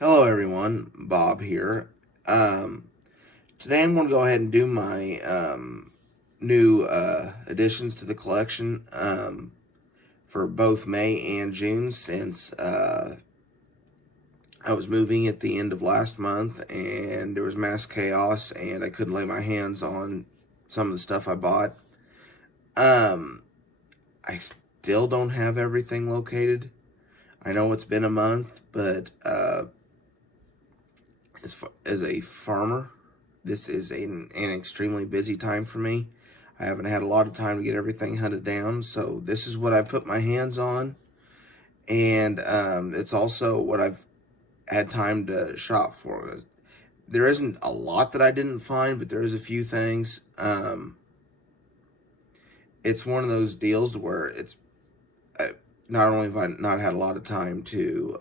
Hello everyone, Bob here. Um, Today I'm going to go ahead and do my new additions to the collection for both May and June since I was moving at the end of last month and there was mass chaos and I couldn't lay my hands on some of the stuff I bought. Um, I still don't have everything located. I know it's been a month, but as a farmer, this is an extremely busy time for me. I haven't had a lot of time to get everything hunted down, so this is what I've put my hands on, and it's also what I've had time to shop for. There isn't a lot that I didn't find, but there is a few things. It's one of those deals where not only have I not had a lot of time to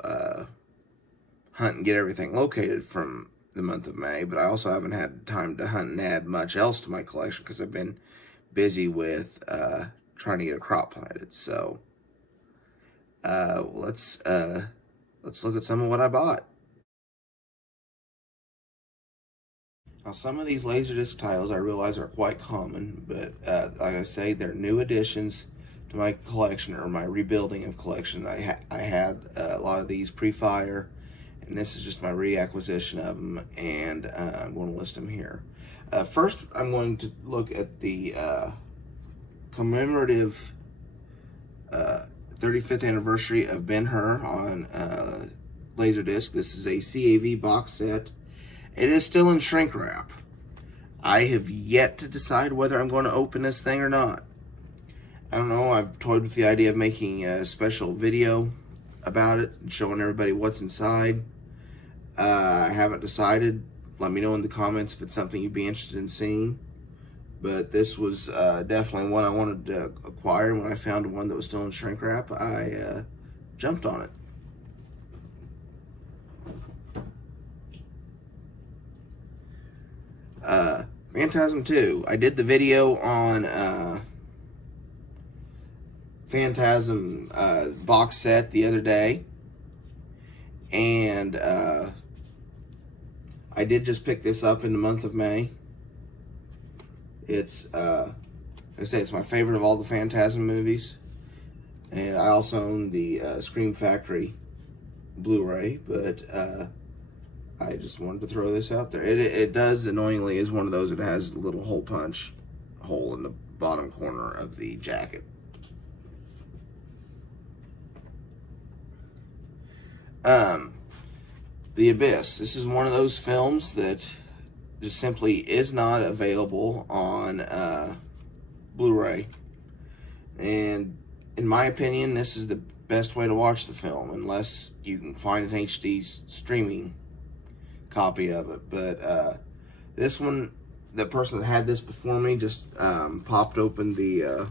hunt and get everything located from the month of May, but I also haven't had time to hunt and add much else to my collection because I've been busy with trying to get a crop planted. So let's look at some of what I bought. Now, some of these Laserdisc titles I realize are quite common, but like I say, they're new additions to my collection or my rebuilding of collection. I had a lot of these pre-fire, and this is just my reacquisition of them, and I'm going to list them here. First, I'm going to look at the commemorative 35th anniversary of Ben-Hur on Laserdisc. This is a CAV box set. It is still in shrink wrap. I have yet to decide whether I'm going to open this thing or not. I don't know. I've toyed with the idea of making a special video about it and showing everybody what's inside. I haven't decided. Let me know in the comments if it's something you'd be interested in seeing. But this was definitely one I wanted to acquire. When I found one that was still in shrink wrap, I jumped on it. Phantasm 2. I did the video on Phantasm box set the other day, and I did just pick this up in the month of May. It's I say it's my favorite of all the Phantasm movies, and I also own the Scream Factory Blu-ray, but I just wanted to throw this out there. It does, annoyingly, is one of those that has a little hole punch hole in the bottom corner of the jacket. The Abyss. This is one of those films that just simply is not available on Blu-ray. And in my opinion, this is the best way to watch the film, unless you can find an HD streaming copy of it. But this one, the person that had this before me just popped open the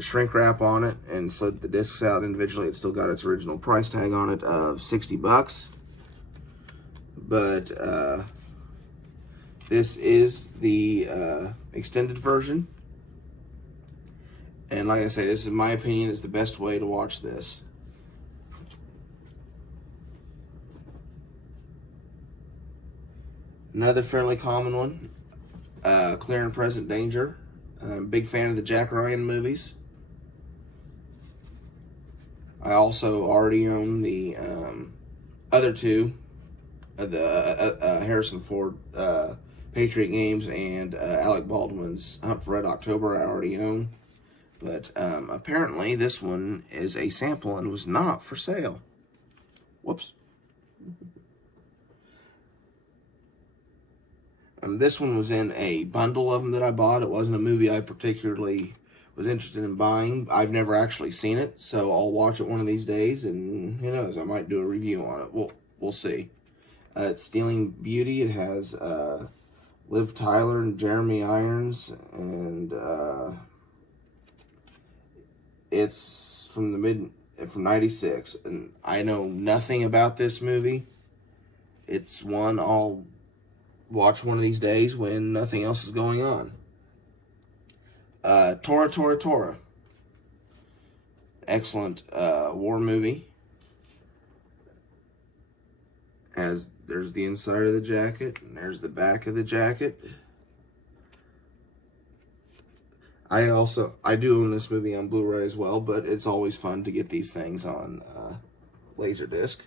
shrink wrap on it and slid the discs out individually. It's still got its original price tag on it of $60. But this is the extended version. And like I say, this, in my opinion, is the best way to watch this. Another fairly common one, Clear and Present Danger. I'm a big fan of the Jack Ryan movies. I also already own the other two, the Harrison Ford Patriot Games and Alec Baldwin's Hunt for Red October I already own. But apparently this one is a sample and was not for sale. Whoops. This one was in a bundle of them that I bought. It wasn't a movie I particularly was interested in buying. I've never actually seen it, so I'll watch it one of these days, and who knows, I might do a review on it. We'll see. It's Stealing Beauty. It has Liv Tyler and Jeremy Irons, and it's from '96, and I know nothing about this movie. It's one I'll watch one of these days when nothing else is going on. Tora Tora Tora. Excellent war movie. There's the inside of the jacket, and there's the back of the jacket. I do own this movie on Blu-ray as well, but it's always fun to get these things on laserdisc.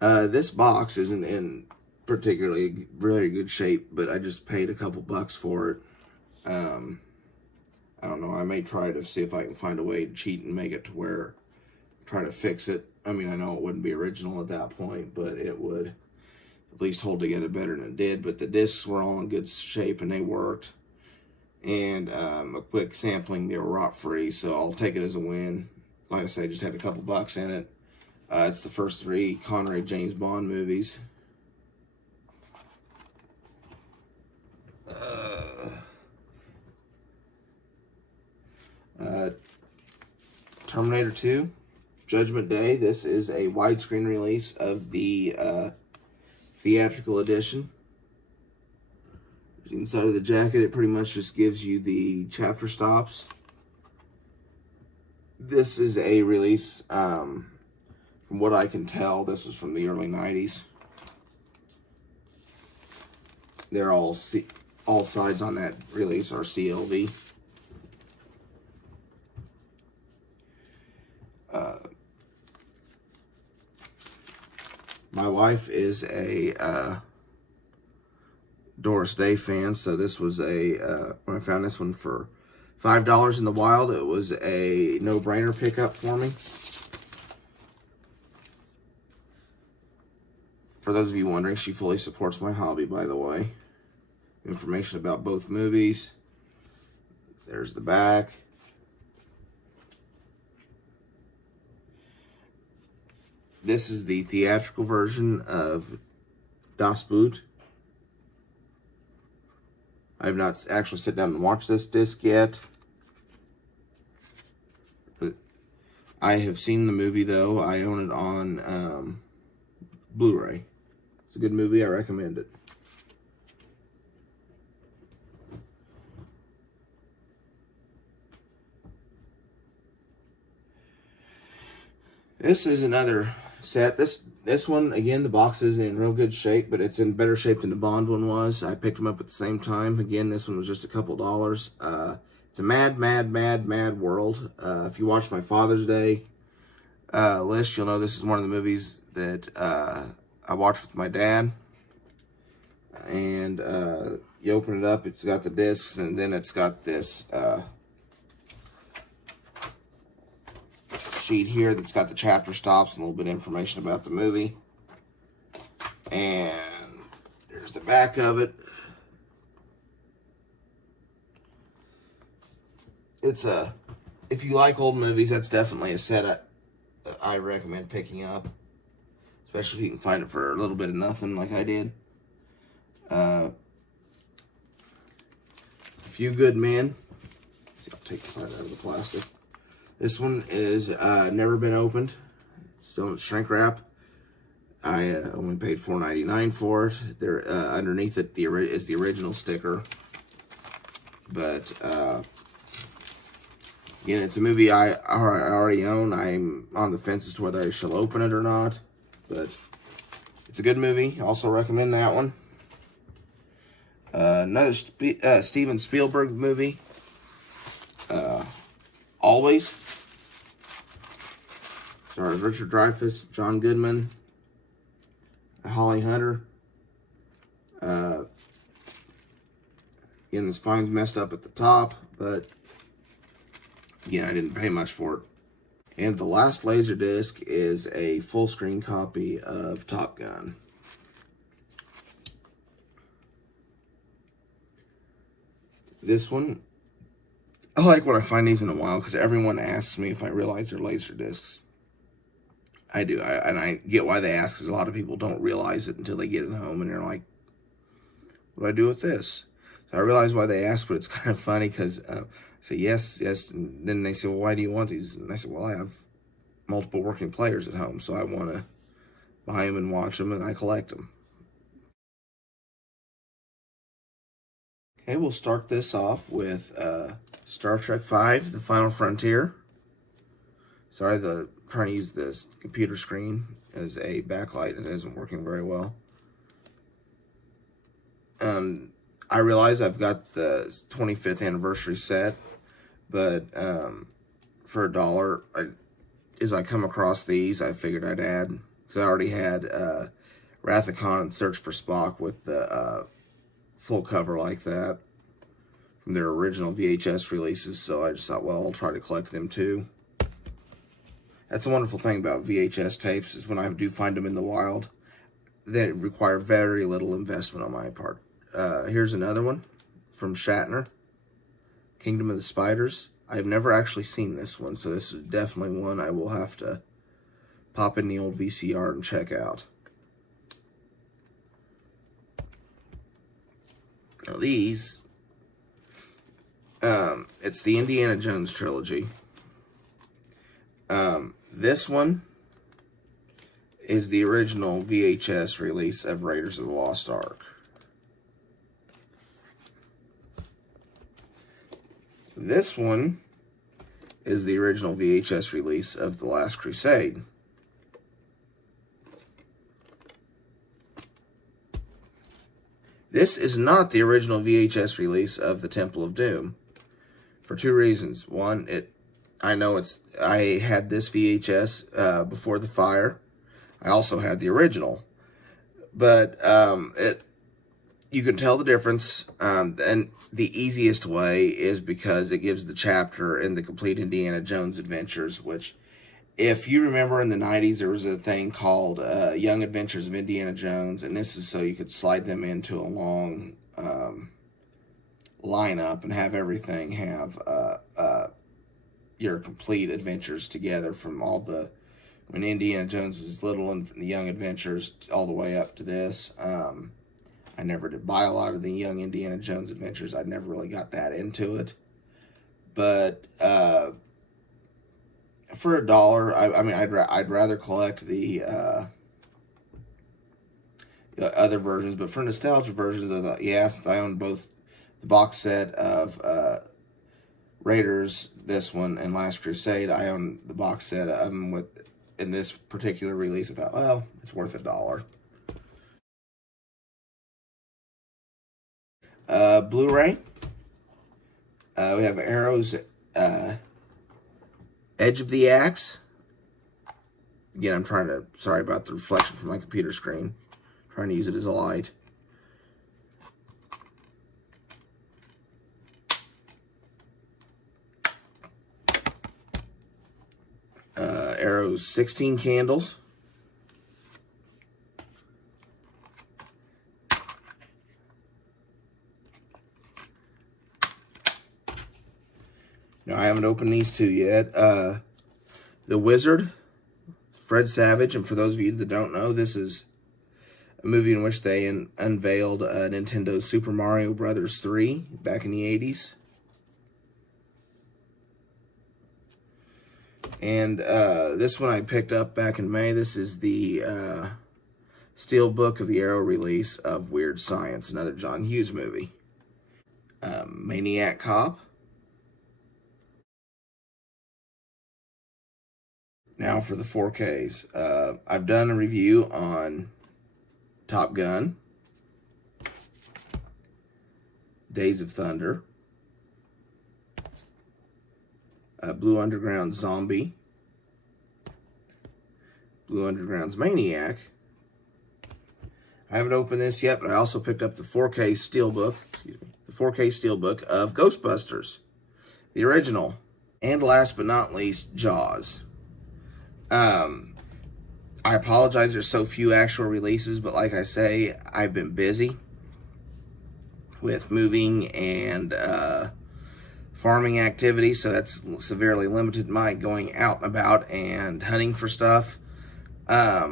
This box isn't in particularly really good shape, but I just paid a couple bucks for it. I don't know, I may try to see if I can find a way to cheat and make it to where, try to fix it. I mean, I know it wouldn't be original at that point, but it would at least hold together better than it did. But the discs were all in good shape and they worked. And a quick sampling, they were rot free, so I'll take it as a win. Like I said, I just had a couple bucks in it. It's the first 3 Connery James Bond movies. Terminator 2, Judgment Day. This is a widescreen release of the theatrical edition. Inside of the jacket, it pretty much just gives you the chapter stops. This is a release, from what I can tell, this was from the early 90s. They're all sides on that release are CLV. My wife is a Doris Day fan, so this was when I found this one for $5 in the wild, it was a no-brainer pickup for me. For those of you wondering, she fully supports my hobby, by the way. Information about both movies. There's the back. This is the theatrical version of Das Boot. I have not actually sat down and watched this disc yet. But I have seen the movie, though. I own it on Blu-ray. It's a good movie. I recommend it. This is another set. This one, again, the box isn't in real good shape, but it's in better shape than the Bond one was. I picked them up at the same time. Again, this one was just a couple dollars. It's a mad world. If you watch my Father's Day list, you'll know this is one of the movies that I watched with my dad. And you open it up, it's got the discs, and then it's got this sheet here that's got the chapter stops and a little bit of information about the movie. And there's the back of it. It's if you like old movies, that's definitely a set I recommend picking up, especially if you can find it for a little bit of nothing like I did. A Few Good Men. Let's see, I'll take the side out of the plastic. This one is never been opened. It's still in shrink wrap. I only paid $4.99 for it. There underneath it is the original sticker. But again, it's a movie I already own. I'm on the fence as to whether I shall open it or not. But it's a good movie. Also recommend that one. Another Steven Spielberg movie. Always. Stars Richard Dreyfuss, John Goodman, Holly Hunter. Again, the spine's messed up at the top, but again, I didn't pay much for it. And the last Laserdisc is a full screen copy of Top Gun. This one, I like when I find these in a while because everyone asks me if I realize they're Laserdiscs. I do, and I get why they ask, because a lot of people don't realize it until they get it home, and they're like, what do I do with this? So I realize why they ask, but it's kind of funny, because I say, yes, and then they say, well, why do you want these? And I say, well, I have multiple working players at home, so I want to buy them and watch them, and I collect them. Okay, we'll start this off with Star Trek V, The Final Frontier. Sorry, trying to use this computer screen as a backlight. It isn't working very well. I realize I've got the 25th anniversary set, but for $1, as I come across these, I figured I'd add, because I already had Wrath of Khan and Search for Spock with the full cover like that from their original VHS releases, so I just thought, well, I'll try to collect them too. That's the wonderful thing about VHS tapes, is when I do find them in the wild, they require very little investment on my part. Here's another one from Shatner, Kingdom of the Spiders. I've never actually seen this one, so this is definitely one I will have to pop in the old VCR and check out. Now these, it's the Indiana Jones trilogy. This one is the original VHS release of Raiders of the Lost Ark. This one is the original VHS release of The Last Crusade. This is not the original VHS release of The Temple of Doom, for two reasons. One, I had this VHS before the fire. I also had the original, but you can tell the difference, and the easiest way is because it gives the chapter in the Complete Indiana Jones Adventures, which, if you remember in the 90s, there was a thing called Young Adventures of Indiana Jones, and this is so you could slide them into a long lineup and have everything have your complete adventures together from when Indiana Jones was little and the Young Adventures all the way up to this. I never did buy a lot of the Young Indiana Jones Adventures. I never really got that into it. But for $1, I mean, I'd rather collect the other versions. But for nostalgia versions, I thought, yes, I own both the box set of Raiders, this one, and Last Crusade. I own the box set of them in this particular release. I thought, well, it's worth $1. Blu-ray. We have Arrow's Edge of the Axe. Again, sorry about the reflection from my computer screen. Trying to use it as a light. Arrow's 16 Candles. Now, I haven't opened these two yet. The Wizard, Fred Savage, and for those of you that don't know, this is a movie in which they unveiled Nintendo's Super Mario Bros. 3 back in the 80s. And this one I picked up back in May. This is the Steelbook of the Arrow release of Weird Science, another John Hughes movie. Maniac Cop. Now for the 4Ks. I've done a review on Top Gun, Days of Thunder, Blue Underground Zombie, Blue Underground's Maniac. I haven't opened this yet, but I also picked up the 4K Steelbook, the 4K Steelbook of Ghostbusters, the original. And last but not least, Jaws. I apologize there's so few actual releases, but like I say, I've been busy with moving and farming activities, so that's severely limited my going out and about and hunting for stuff. I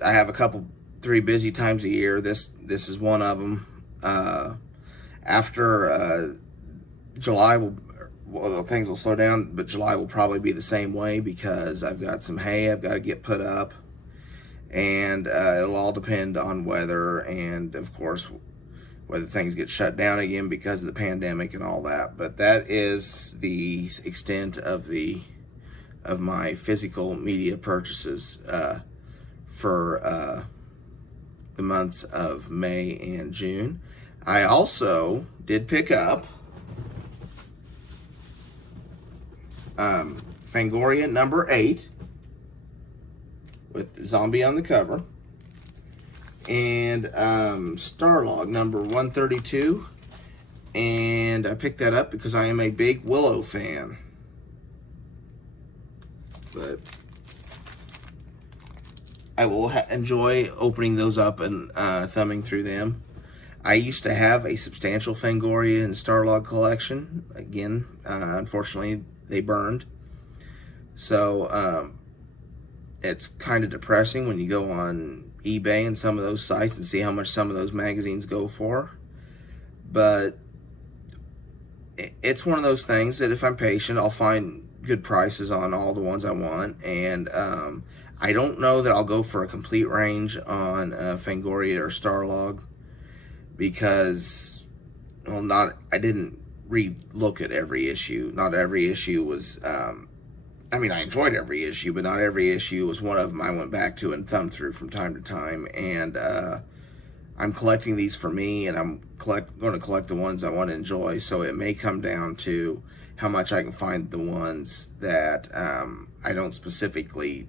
have 3 busy times a year. This is one of them. After July things will slow down, but July will probably be the same way because I've got some hay I've got to get put up, and it'll all depend on weather and, of course, whether things get shut down again because of the pandemic and all that. But that is the extent of my physical media purchases. for the months of May and June. I also did pick up Fangoria number 8 with Zombie on the cover, and Starlog number 132, and I picked that up because I am a big Willow fan. But I will enjoy opening those up and thumbing through them. I used to have a substantial Fangoria and Starlog collection. Again, unfortunately, they burned. So it's kind of depressing when you go on eBay and some of those sites and see how much some of those magazines go for. But it's one of those things that if I'm patient, I'll find good prices on all the ones I want. And I don't know that I'll go for a complete range on Fangoria or Starlog, because, well, I didn't re-look at every issue. Not every issue was, I mean, I enjoyed every issue, but not every issue was one of them I went back to and thumbed through from time to time. And I'm collecting these for me, and I'm going to collect the ones I want to enjoy. So it may come down to how much I can find the ones that I don't specifically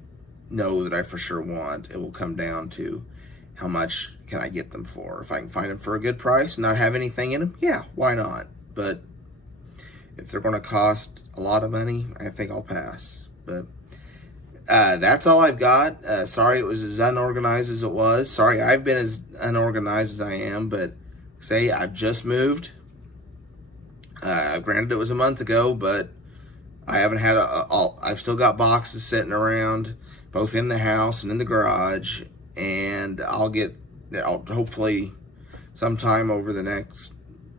know that I for sure want. It will come down to how much can I get them for. If I can find them for a good price and not have anything in them, yeah, why not? But if they're going to cost a lot of money, I think I'll pass. But that's all I've got. Sorry it was as unorganized as it was. Sorry I've been as unorganized as I am, but say I've just moved. Granted, it was a month ago, but I haven't had I've still got boxes sitting around, both in the house and in the garage, and I'll hopefully sometime over the next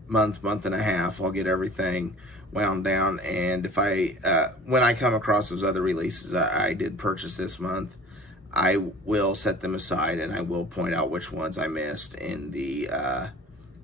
month and a half, I'll get everything wound down. And if when I come across those other releases I did purchase this month, I will set them aside and I will point out which ones I missed in the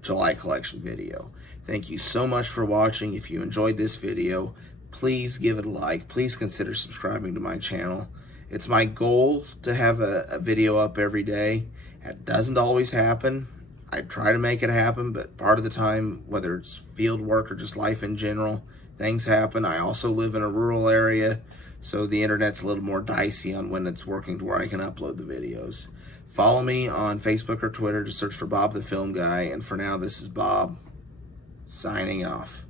July collection video. Thank you so much for watching. If you enjoyed this video, please give it a like. Please consider subscribing to my channel. It's my goal to have a video up every day. It doesn't always happen. I try to make it happen, but part of the time, whether it's field work or just life in general, things happen. I also live in a rural area, so the internet's a little more dicey on when it's working to where I can upload the videos. Follow me on Facebook or Twitter. Just search for Bob the Film Guy. And for now, this is Bob, signing off.